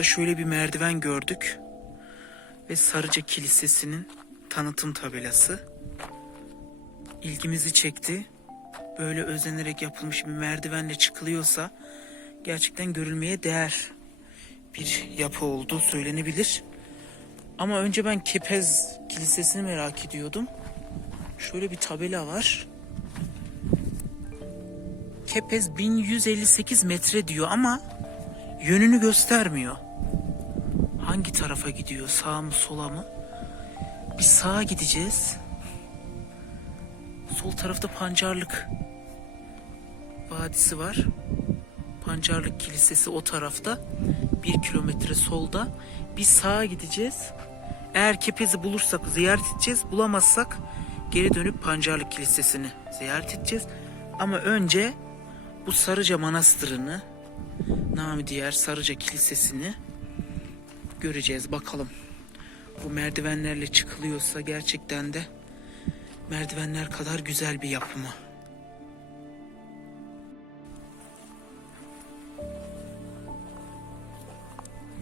tarafta şöyle bir merdiven gördük. Ve Sarıca Kilisesi'nin tanıtım tabelası. İlgimizi çekti. Böyle özenerek yapılmış bir merdivenle çıkılıyorsa gerçekten görülmeye değer bir yapı olduğu söylenebilir. Ama önce ben Kepez Kilisesi'ni merak ediyordum. Şöyle bir tabela var. Kepez 1158 metre diyor ama yönünü göstermiyor. Hangi tarafa gidiyor? Sağ mı sola mı? Bir sağa gideceğiz. Sol tarafta Pancarlık Vadisi var. Pancarlık Kilisesi o tarafta. Bir kilometre solda. Bir sağa gideceğiz. Eğer Kepez'i bulursak ziyaret edeceğiz. Bulamazsak geri dönüp Pancarlık Kilisesi'ni ziyaret edeceğiz. Ama önce bu Sarıca Manastırı'nı, namı diğer Sarıca Kilisesi'ni göreceğiz bakalım. Bu merdivenlerle çıkılıyorsa gerçekten de merdivenler kadar güzel bir yapı mı?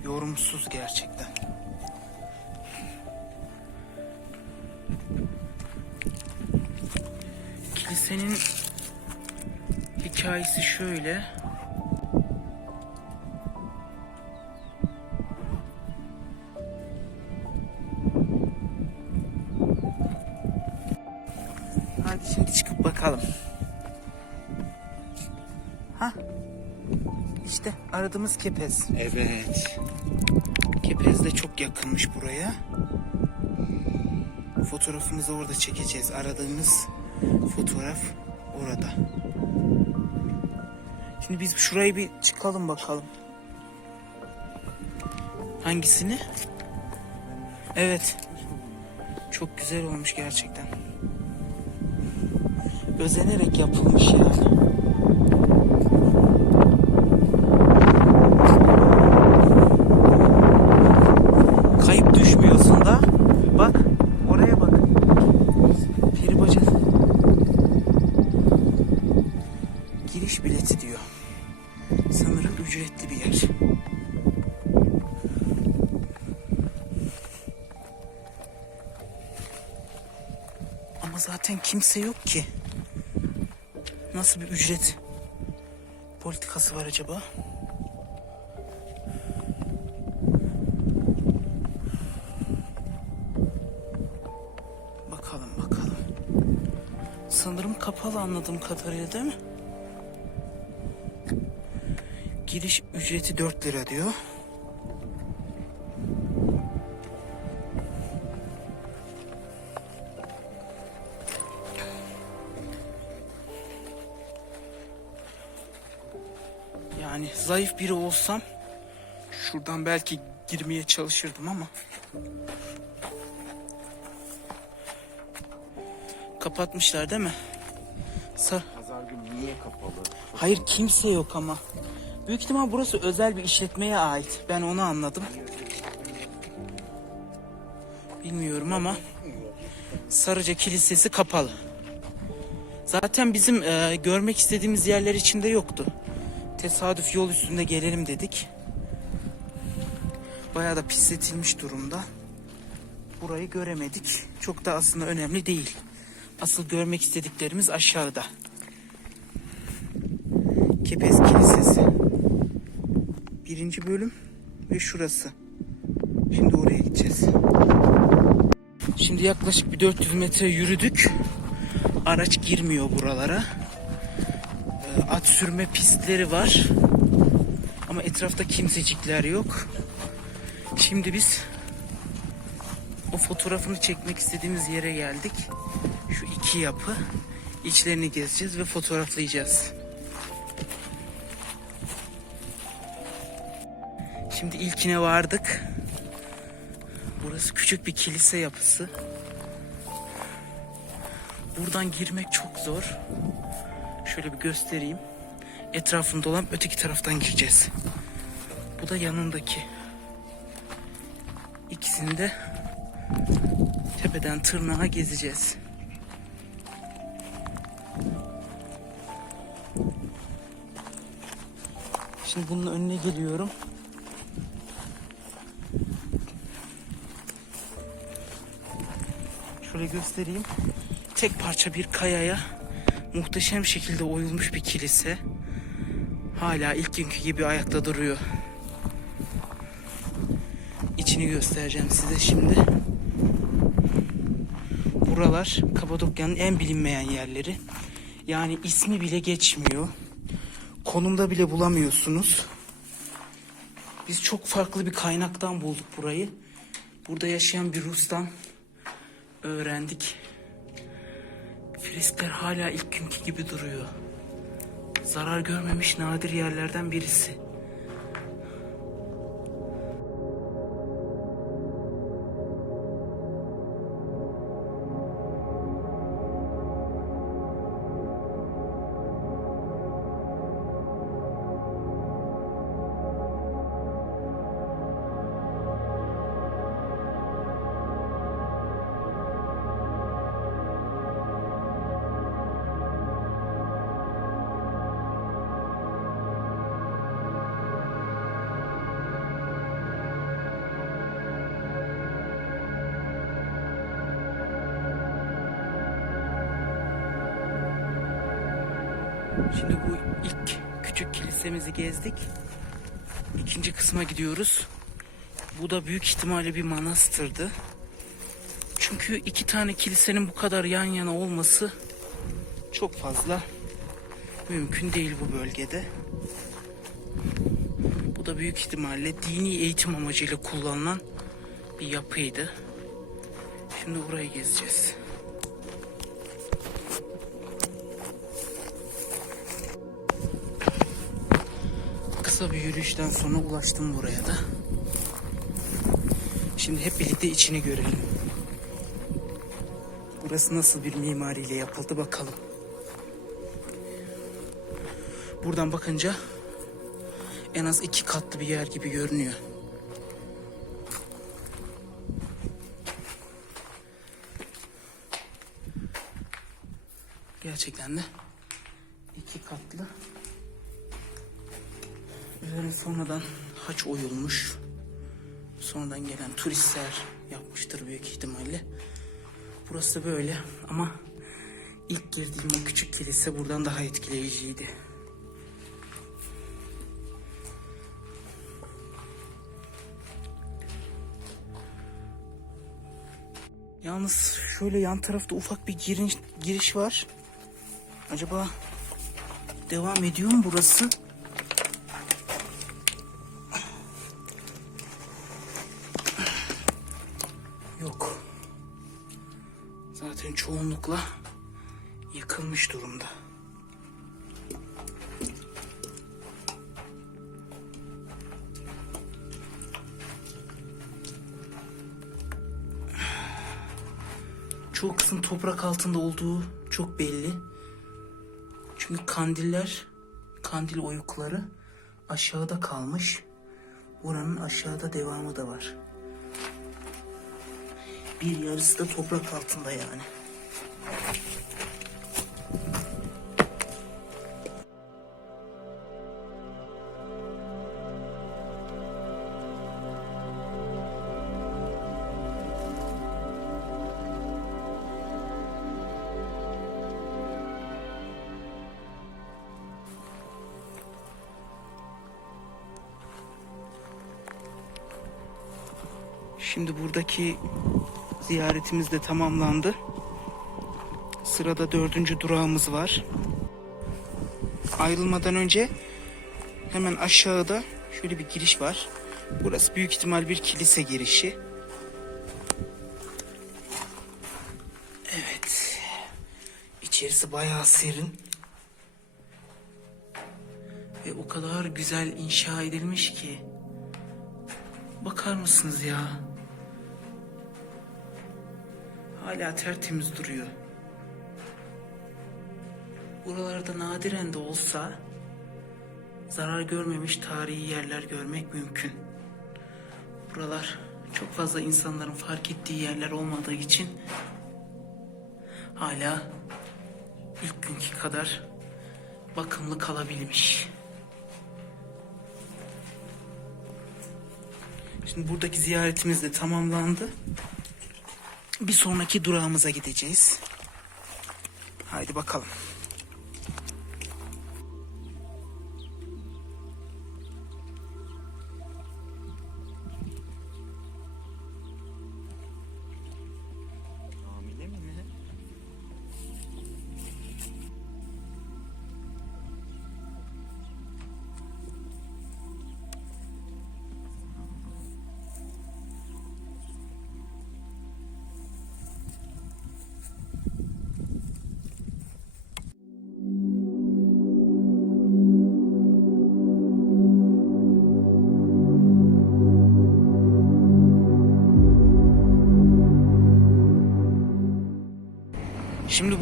Yorumsuz gerçekten. Kilisenin hikayesi şöyle. Bakalım. Ha? İşte aradığımız Kepez. Evet. Kepez de çok yakınmış buraya. Fotoğrafımızı orada çekeceğiz. Aradığımız fotoğraf orada. Şimdi biz şurayı bir çıkalım bakalım. Hangisini? Evet. Çok güzel olmuş gerçekten. Özenerek yapılmış yani. Kayıp düşmüyorsun da. Bak oraya bak. Peri baca. Giriş bileti diyor. Sanırım ücretli bir yer. Ama zaten kimse yok ki. Nasıl bir ücret politikası var acaba? Bakalım bakalım. Sanırım kapalı anladığım kadarıyla değil mi? Giriş ücreti 4 lira diyor. Yani zayıf biri olsam şuradan belki girmeye çalışırdım ama kapatmışlar değil mi? Sa Pazar günü niye kapalı? Hayır kimse yok ama. Büyük ihtimal burası özel bir işletmeye ait. Ben onu anladım. Bilmiyorum ama Sarıca Kilisesi kapalı. Zaten bizim e, görmek istediğimiz yerler içinde yoktu. Tesadüf yol üstünde gelelim dedik. Bayağı da pisletilmiş durumda. Burayı göremedik. Çok da aslında önemli değil. Asıl görmek istediklerimiz aşağıda. Kepez Kilisesi. Birinci bölüm ve şurası. Şimdi oraya gideceğiz. Şimdi yaklaşık bir 400 metre yürüdük. Araç girmiyor buralara. At sürme pistleri var. Ama etrafta kimsecikler yok. Şimdi biz o fotoğrafını çekmek istediğimiz yere geldik. Şu iki yapı. İçlerini gezeceğiz ve fotoğraflayacağız. Şimdi ilkine vardık. Burası küçük bir kilise yapısı. Buradan girmek çok zor. Şöyle bir göstereyim. Etrafını dolan öteki taraftan gireceğiz. Bu da yanındaki. İkisini de tepeden tırnağa gezeceğiz. Şimdi bunun önüne geliyorum. Şöyle göstereyim. Tek parça bir kayaya muhteşem şekilde oyulmuş bir kilise. Hala ilk günkü gibi ayakta duruyor. İçini göstereceğim size şimdi. Buralar Kapadokya'nın en bilinmeyen yerleri. Yani ismi bile geçmiyor. Konumda bile bulamıyorsunuz. Biz çok farklı bir kaynaktan bulduk burayı. Burada yaşayan bir Rus'tan öğrendik. Freskler hala ilk günkü gibi duruyor. Zarar görmemiş nadir yerlerden birisi. Şimdi bu ilk küçük kilisemizi gezdik. İkinci kısma gidiyoruz. Bu da büyük ihtimalle bir manastırdı. Çünkü iki tane kilisenin bu kadar yan yana olması çok fazla mümkün değil bu bölgede. Bu da büyük ihtimalle dini eğitim amacıyla kullanılan bir yapıydı. Şimdi burayı gezeceğiz. Kısa bir yürüyüşten sonra ulaştım buraya da. Şimdi hep birlikte içini görelim. Burası nasıl bir mimariyle yapıldı bakalım. Buradan bakınca en az iki katlı bir yer gibi görünüyor. Gerçekten de iki katlı. Üzerine sonradan haç oyulmuş. Sonradan gelen turistler yapmıştır büyük ihtimalle. Burası böyle ama ilk girdiğim o küçük kilise buradan daha etkileyiciydi. Yalnız şöyle yan tarafta ufak bir giriş, giriş var. Acaba devam ediyor mu burası? Çoğunlukla yıkılmış durumda. Çoğu kısım toprak altında olduğu çok belli. Çünkü kandiller, kandil oyukları aşağıda kalmış. Buranın aşağıda devamı da var. Bir yarısı da toprak altında yani. Şimdi buradaki ziyaretimiz de tamamlandı. Sırada dördüncü durağımız var. Ayrılmadan önce hemen aşağıda şöyle bir giriş var. Burası büyük ihtimal bir kilise girişi. Evet. İçerisi bayağı serin. Ve o kadar güzel inşa edilmiş ki. Bakar mısınız ya? Hala tertemiz duruyor. Buralarda nadiren de olsa zarar görmemiş tarihi yerler görmek mümkün. Buralar çok fazla insanların fark ettiği yerler olmadığı için hala ilk günkü kadar bakımlı kalabilmiş. Şimdi buradaki ziyaretimiz de tamamlandı. bir sonraki durağımıza gideceğiz. Haydi bakalım.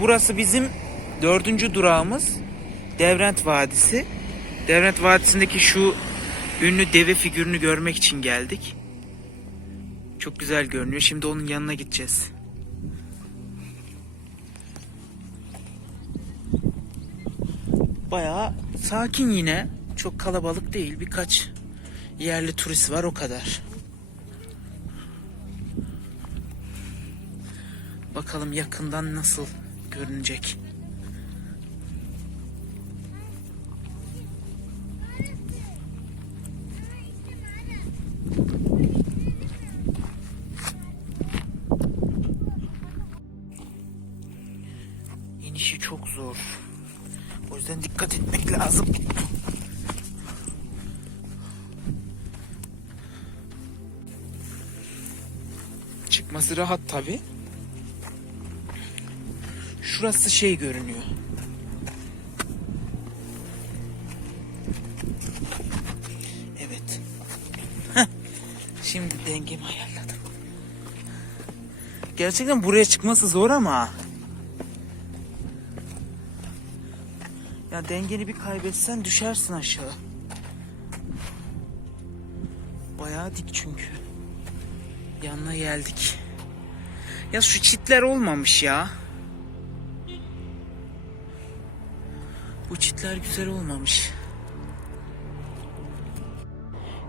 Burası bizim dördüncü durağımız. Devrent Vadisi. Devrent Vadisi'ndeki şu ünlü deve figürünü görmek için geldik. Çok güzel görünüyor. Şimdi onun yanına gideceğiz. Bayağı sakin yine. Çok kalabalık değil. Birkaç yerli turist var o kadar. Bakalım yakından nasıl görünecek. İnişi çok zor. O yüzden dikkat etmek lazım. Çıkması rahat tabi. Şurası şey görünüyor. Evet. Heh. Şimdi dengemi ayarladım. Gerçekten buraya çıkması zor ama. Ya dengeni bir kaybetsen düşersin aşağı. Bayağı dik çünkü. Yanına geldik. Ya şu çitler olmamış ya. Bu çitler güzel olmamış.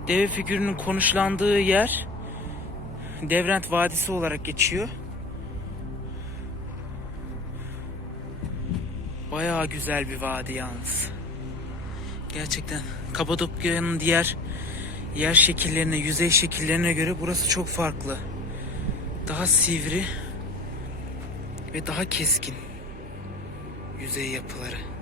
Deve figürünün konuşlandığı yer Devrent Vadisi olarak geçiyor. Bayağı güzel bir vadi yalnız. Gerçekten Kapadokya'nın diğer yer şekillerine, yüzey şekillerine göre burası çok farklı. Daha sivri ve daha keskin yüzey yapıları.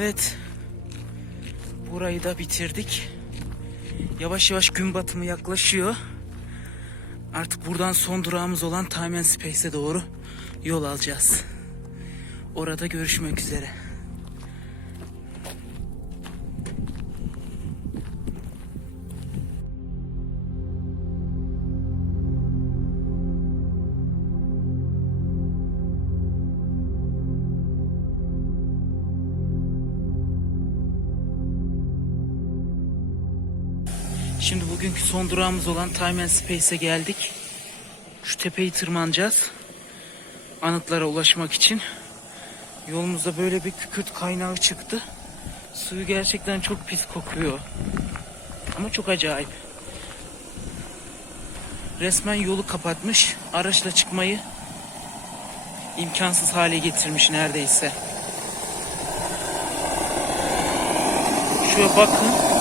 Evet. Burayı da bitirdik. Yavaş yavaş gün batımı yaklaşıyor. Artık buradan son durağımız olan Time and Space'e doğru yol alacağız. Orada görüşmek üzere. Bugünkü son durağımız olan Time and Space'e geldik. Şu tepeyi tırmanacağız. Anıtlara ulaşmak için. Yolumuzda böyle bir kükürt kaynağı çıktı. Suyu gerçekten çok pis kokuyor. Ama çok acayip. Resmen yolu kapatmış. Araçla çıkmayı imkansız hale getirmiş neredeyse. Şuraya bakın.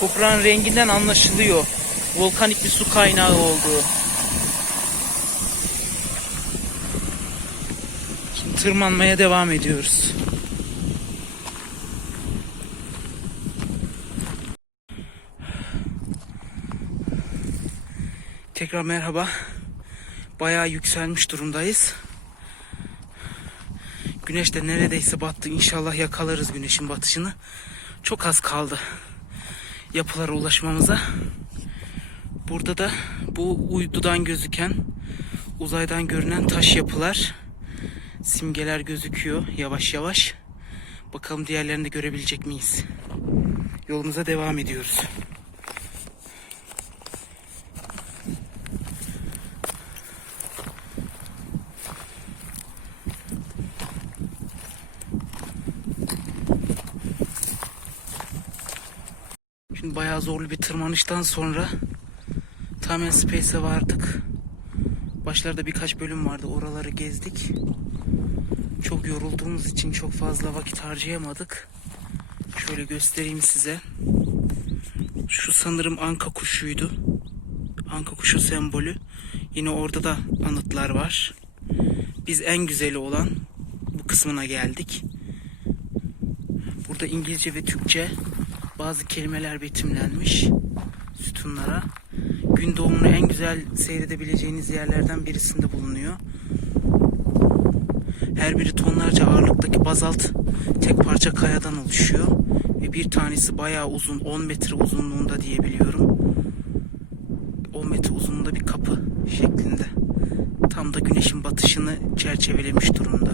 Toprağın renginden anlaşılıyor. Volkanik bir su kaynağı olduğu. Şimdi tırmanmaya devam ediyoruz. Tekrar merhaba. Bayağı yükselmiş durumdayız. Güneş de neredeyse battı. İnşallah yakalarız güneşin batışını. Çok az kaldı yapılara ulaşmamıza. Burada da bu uydudan gözüken uzaydan görünen taş yapılar. Simgeler gözüküyor yavaş yavaş. Bakalım diğerlerini de görebilecek miyiz? Yolumuza devam ediyoruz. Şimdi bayağı zorlu bir tırmanıştan sonra tamamen Space'e vardık. Başlarda birkaç bölüm vardı. Oraları gezdik. Çok yorulduğumuz için çok fazla vakit harcayamadık. Şöyle göstereyim size. Şu sanırım anka kuşuydu. Anka kuşu sembolü. Yine orada da anıtlar var. Biz en güzeli olan bu kısmına geldik. Burada İngilizce ve Türkçe bazı kelimeler betimlenmiş sütunlara. Gün doğumunu en güzel seyredebileceğiniz yerlerden birisinde bulunuyor. Her biri tonlarca ağırlıktaki bazalt tek parça kayadan oluşuyor. Ve bir tanesi bayağı uzun 10 metre uzunluğunda diyebiliyorum. 10 metre uzunluğunda bir kapı şeklinde. Tam da güneşin batışını çerçevelemiş durumda.